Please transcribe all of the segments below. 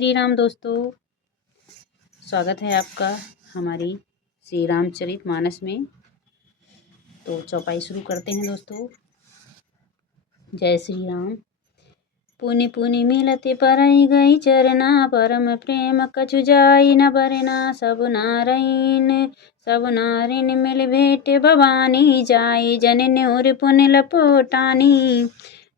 श्री राम दोस्तों, स्वागत है आपका हमारी श्री रामचरित मानस में। तो चौपाई शुरू करते हैं दोस्तों। जय श्री राम। पुनि पुनि मिलते परई गई चरना, परम प्रेम कछु जाई न बरना। सब नारिन मिल भेट भवानी, जाई जननी और पुनि लपोटानी।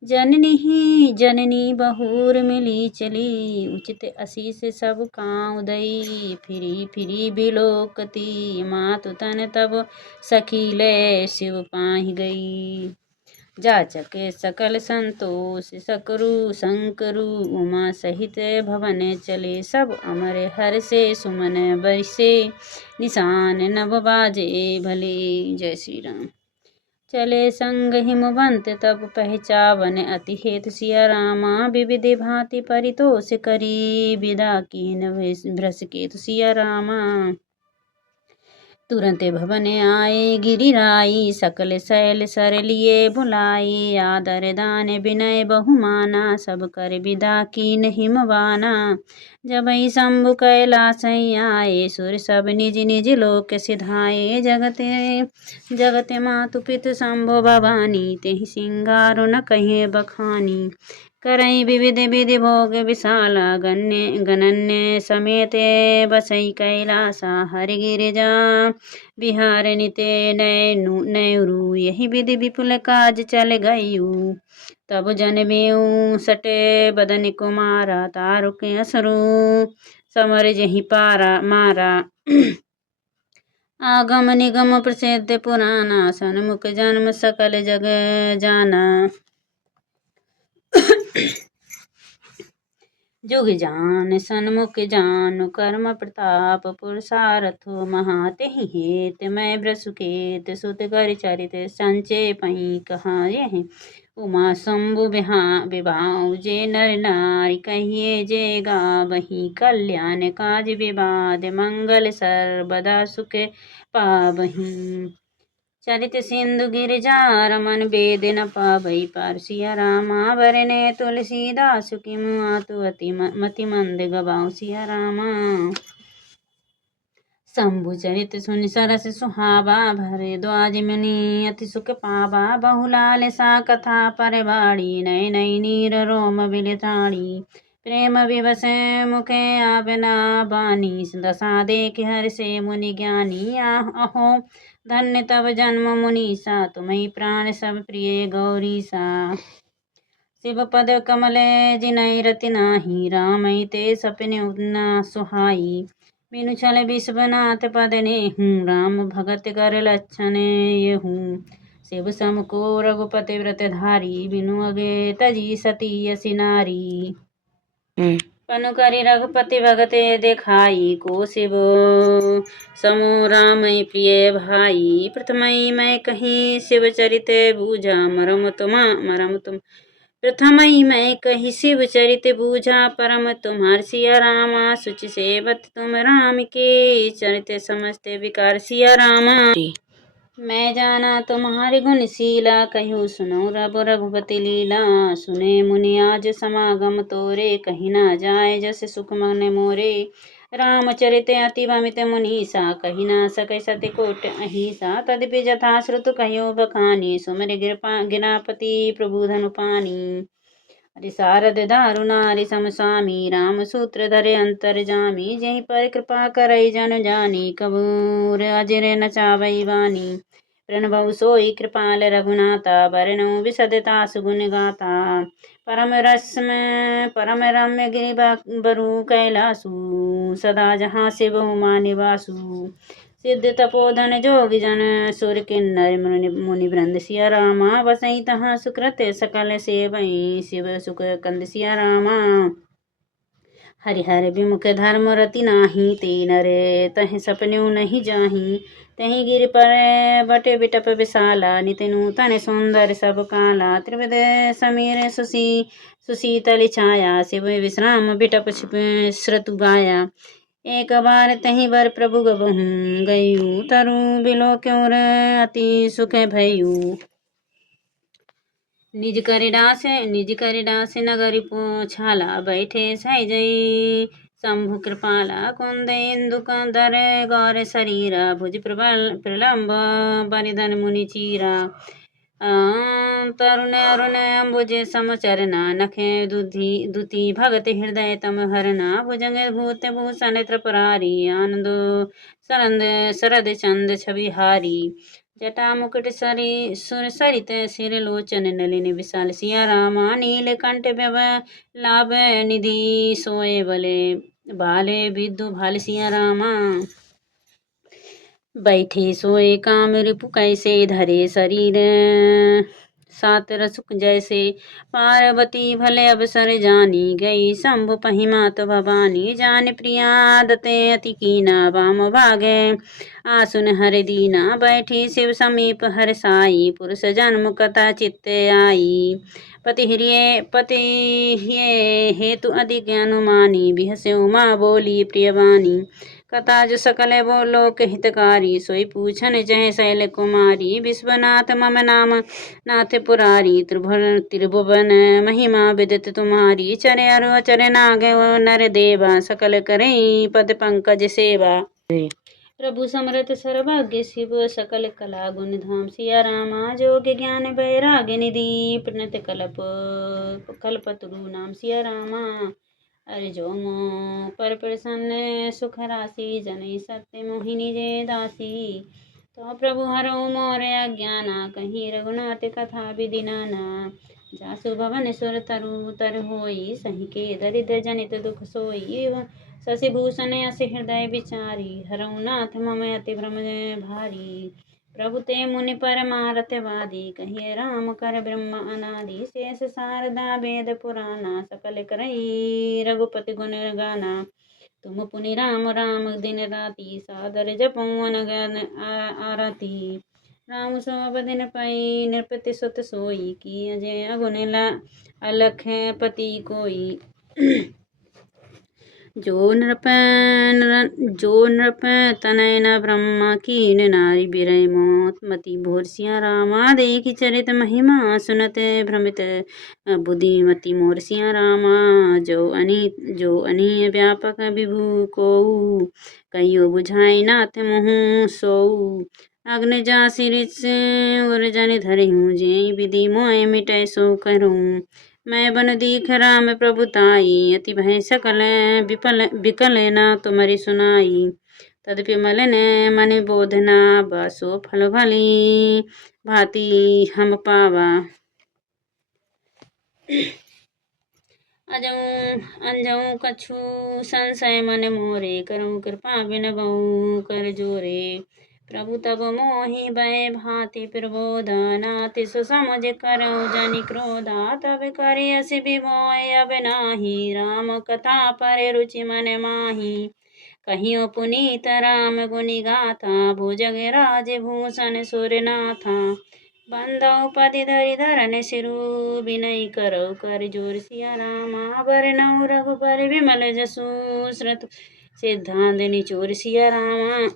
जननी बहुर मिली चली, उचित आशीष सब काँव दई। फिरी बिलोकती, मातु तन तब सखीले शिव पाहि गई। जाचक सकल संतोष सकरु शंकरु, उमा सहित भवन चले। सब अमर हर से सुमन बरसे, निशान नभ बाजे भले। जय श्री राम। चले संग हिमवंत तब पहचावन, अति हेतु सिया रामा। विविधि भांति परितोष करी, विदा कीन भ्रस केतु सिया रामा। तुरंत भवन आए गिरिराई, सकल शैल सर लिए बुलाई। आदर दान विनय बहुमाना, सब कर विदा कीन हिमवाना। जबहि शंभु कैलास आए, सुर सब निज निज लोक सिधाए। जगत मातु पितु शंभु भवानी, तेहि सिंगारो न कहिए बखानी। करई विविध विधि भोग विशाला, गणन्य समेत बसई कैलासा। हरि गिरिजा बिहार निते नयरु, यही विधि विपुल काज चल गयु। तब जन बेऊ सटे बदन कुमारा, तारुक असरु समर जहि मारा। आगम निगम प्रसिद्ध पुराना, सन्मुख जन्म सकल जग जाना। जुग जान सन्मुख जानु, कर्म प्रताप पुरुषारथ महा। तेहि हेत मैं ब्रसुकेत सुत कर चरित, संचय पही कहा यह। उमा शंभु विभाव जे नर नारी, कहिए जे गावही। कल्याण काज विवाद मंगल, सर्वदा सुख पावही। चरित सिंधु गिरिजा रमन, वेद न पावई पार। सिया रामा वरने तुलसीदास, की मुआतु अति मति मंद गवाऊ। सिया रामा शंभु चरित सुनि सरस सुहावा, भरे द्वाज मुनि अति सुख पावा। बहुलाल सा कथा परवाड़ी, नय नय नीर रोम बिलताड़ी। प्रेम विवश मुखे आवेना बानी, दशा देख हर से मुनि ज्ञानी। अहो धन्य तब जन्म मुनीसा, तुम्हें प्राण सब प्रिय गौरीसा। शिव पद कमल जिनय रति नाही, रामई ते सपने उतना सुहाई। बिनु छल विश्वनाथ पद नेहूँ, राम भगत कर लक्षण येहूँ। शिव सम को रघुपति व्रत धारी, बिनु अगे तजी सती असी नारी। पनु करि रघुपति भगत देखाई, को शिव समो राम प्रिय भाई। प्रथमई मैं कहीं शिव चरित बूझा, मरम तुम। प्रथमई मैं कही शिव चरित बूझा, परम तुम्हार। सिया रामा सुचि सेवत तुम राम के, चरित समझते विकार। सिया रामा मैं जाना तुम्हारे गुणशीला, कहूँ सुनो रघुपति लीला। सुने मुनि आज समागम तोरे, कहीं ना जाए जस सुख मन मोरे। रामचरित अति भमित मुनीसा, कही ना सकै सति कोट अहिसा। तदपि जथा श्रुत कहो बखानी, सुमर गिरपति प्रभु धनु पानी। हरि शारद दारु नारी सम स्वामी, राम सूत्र धरे अंतर जामी। जहीं पर कृपा करई जन जानी, कबूर अजर न चावई वानी। प्रणभु सोई कृपाल रघुनाथा, वरनु विशदता सुगुण गाथा। परम रम्य गिरि बरु कैलासु, सदा जहाँ शिव उमा निवासु। सिद्ध तपोधन जोग जन सुर किन्नर, मुनि वृंद। सिया रामा बसई तहाँ सुकृत सकल सेवई, शिव सुख कंद। सिया रामा हरिहर विमुख धर्म रति नाही, ते नर तह सपन्यु नहीं जाही। तही गिर पर बटे बिटप विशाला, नित नूतन सुंदर सब काला। त्रिविध समीर सुशीतल छाया, शिव विश्राम बिटप श्रुतु गाया। एक बार तही बर प्रभु गबहूँ, गयु तरु बिलो क्योर अति सुख भयु। निज करे डासे नगरी पोछाला बैठे सै जई शंभु कृपाला कुंद इंदु कंदर गौर शरीरा भुज प्रलम्ब बनिधन मुनि चीरा तरुण अरुण अम्बुजे समचरना नखे दुति भगत हृदय तम हरना भुजंग भूत भूषण त्रिपुरारी आनंदो शरद चंद छविहारी जटा मुकुट सरी सुर सरित सिर लोचन नलिन विशाल सिया रामा नील कंठ व्यव लाभ निधि सोए बले बाले विदु भाल सिया रामा बैठे सोए काम रिपु कैसे धरे शरीर सात रसुक जैसे पार्वती भले अवसर जानी गई शंभु पहिमात भवानी जान प्रियादते अति कीना वाम भागे आसुन हर दीना बैठी शिव समीप हर साई पुरुष जन्म कथा चित्ते आई पति हेतु अधिक अनुमानी बिहसे उमा बोली प्रियवानी कथा जो सकल लोक हितकारी सोई पूछन जय शैल कुमारी विश्वनाथ मम नाम नाथ पुरारी त्रिभुवन महिमा विदित तुम्हारी चरे अरु चरे नाग नर देवा सकल करई पद पंकज सेवा प्रभु समरथ सर्वज्ञ शिव सकल कला गुण धाम सिया रामा जोग ज्ञान वैराग्य निधि प्रणत कल्पतरु नाम सिया रामा अर्जो मो पर प्रसन्न सुख राशि जनै सत्य मोहिनी जे दासी तो प्रभु हरौ मोर अज्ञाना कहीं रघुनाथ कथा विधि नाना जासु भवन सुर तर होई सही के दरिद्र जनित दुख सोई शशिभूषण अस हृदय विचारी हरौ नाथ मम अति भ्रम भारी प्रभु ते मुनि परमारथवादी कहिए राम कर ब्रह्म अनादि शेष शारदा वेद पुराना सकल करई रघुपति गुण गाना तुम पुनि राम राम दिन राति सादर जपौ अनगन आरती राम सब दिन पाई नृपति सुत सोई की अजय अगुन अलख पति कोई जो नृप तनय न ब्रह्मा कीन नारी बिरय मौत मति भोर सिया रामा देखी चरित महिमा सुनत भ्रमित बुद्धिमति मोर सिया रामा जो अनी व्यापक विभु को कहियो बुझाई नाथ मोहु सोऊ अग्नि जा सिरिच उर जन धरे हूँ जे विधि मोय मिटय सो करूँ मैं बन दीख राम प्रभुताई अति भय सकल विकल न तुम्हारी सुनाई तदपि मलन मन बोधना बासो फल भली भांति हम पावा अंजऊ कछु संशय मन मोरे करूँ कृपा बिनबऊ कर जोरे प्रभु तब मोहि भय भांति प्रबोधनाति सुसमझ करौ जनि क्रोधा तब करियसि विमोय अब नाही राम कथा पर रुचि मन माही कहियो पुनीत राम गुनि गाथा भुजग राज भूषण सुरनाथा बंधौ पति धरि धरन सिरु विनय करौ कर जोर सिया रामा बरनौ रघुबर विमल जसु श्रुत सिद्धांत निचोर सिया रामा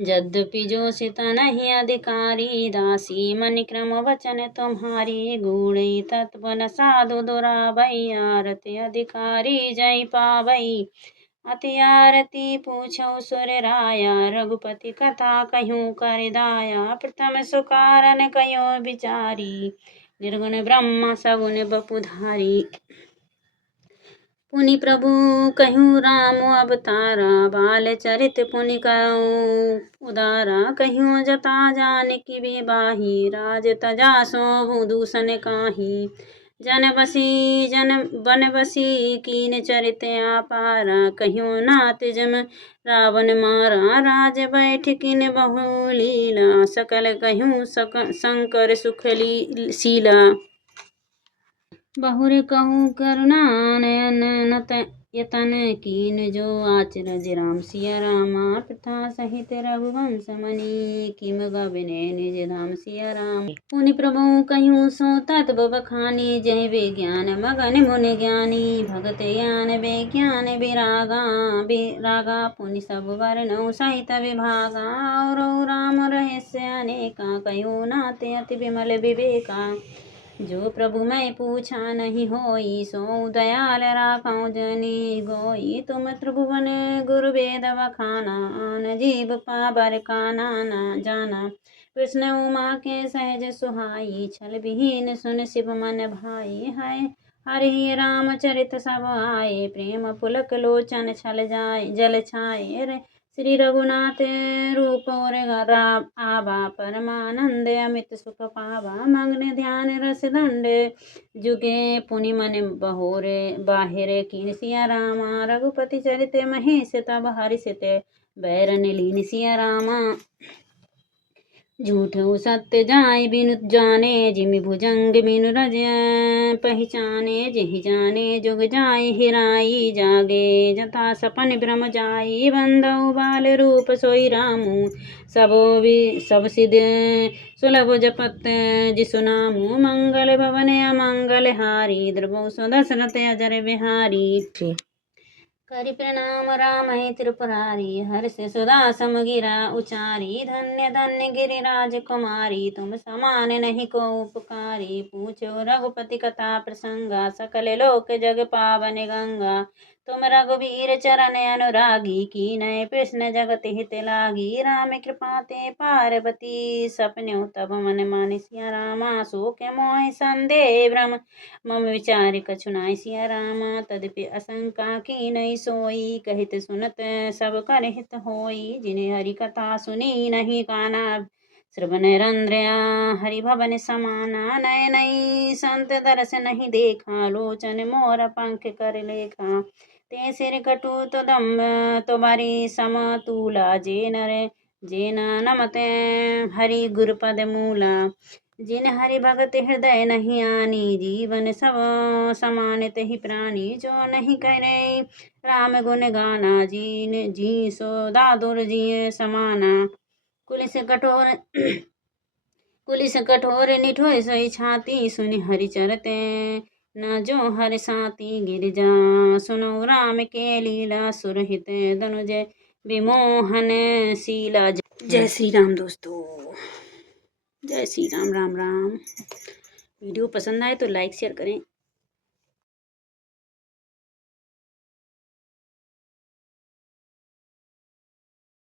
यद्यपि जो सीता नहीं अधिकारी दासी मन क्रम वचन तुम्हारी गूढ़ी तत्व न साधु दुरावई आरती अधिकारी जय पावई अति आरती पूछो सुर राया रघुपति कथा कहूँ कर दाया प्रथम सुकारन कयो विचारी निर्गुण ब्रह्म सगुण बपुधारी पुनि प्रभु कहूँ राम अवतारा बाल चरित पुनि कहूँ उदारा कहूँ जता जानकी विवाही राज तजा सो दूषण काही जन बन बसी कीन चरित आपारा कहूँ नाथ जम रावण मारा राज बैठ किन बहु लीला सकल कहूँ शंकर सुख शीला बहुरे कहूँ करुणा नयन यतन कीन जो आचरज राम सिया रामा, प्रथा सहित रघुवंश मणि, किम गविने निज धाम सिया राम। पुनि प्रभु कहूँ सो तत् बखानी, जय विज्ञान मगन मुनि ज्ञानी, भगत ज्ञान विज्ञान विरागा, पुनि सब वर्णौ सहित विभागा, और राम रहस्य अनेका, कहूँ नाते अति विमल विवेका। जो प्रभु मैं पूछा नहीं होई, सो दयाल राखौ जनी गोई, तुम त्रिभुवन गुरु वेद बखाना, न जीव पाबर काना न जाना। कृष्ण उमा के सहज सुहाई, छल विहीन सुन शिव मन भाई, है हरि रामचरित सब आए, प्रेम पुलक लोचन छल जाय जल छाए रे। श्री रघुनाथ रूप और आवा, परमानंद अमित सुख पावा, मग्न ध्यान रस दंड जुगे, पुनि मन बहोरे बाहिर कीन सिया रामा, रघुपति चरित महेश तब हर्षित, बैरन लीन सिया रामा। झूठ सत्य जाय बिनु जाने, जिमि भुजंग बिनु रज पहचाने, जहि जाने जुग जाय हिराई, जागे जथा सपन भ्रम जाई, बंदौ बाल रूप सोई रामू, सब सिद्ध सुलभ जपत जिसु नामु, मंगल भवन अमंगल हारी, द्रवौ दशरथ अजर बिहारी। करि प्रणाम राम त्रिपुरारी, हर्ष सुधा समगिरा उचारी, धन्य धन्य गिरिराज कुमारी, तुम समान नहीं को उपकारी, पूछो रघुपति कथा प्रसंगा, सकल लोक जग पावन गंगा, तुम रघुवीर चरण अनुरागी, कीनय प्रश्न जगत हित लागी, राम कृपा ते पार्वती, सपन्यो तब मन मानि सिया रामा, सो के मोहि संदेह भ्रम मम विचार कछु नाहि सिया रामा, तदपि आशंका कीनहि सोई, कहित सुनत सब कर हित होई, जिन्हें हरि कथा सुनी नहीं काना, श्रवण रंध्र हरि भवन समाना, नयनहि संत दरस नहीं देखा, लोचन मोर पंख कर लेखा, ते सिर कटु तो दम तो बारी समतूला, जे नमते हरि गुरुपद मूला, जिन हरि भगत हृदय नहीं आनी, जीवन सब समानित ही प्राणी, जो नहीं करे राम गुण गाना, जी सो दादुर जी समाना, कुलिस कठोर निठोर सही छाती, सुनि हरि चरते न जो हर साती, गिरिजा सुनो राम के लीला, सुरहित धनुजय विमोहन शीला। जय श्री राम दोस्तों, जय श्री राम। राम राम। वीडियो पसंद आए तो लाइक शेयर करें।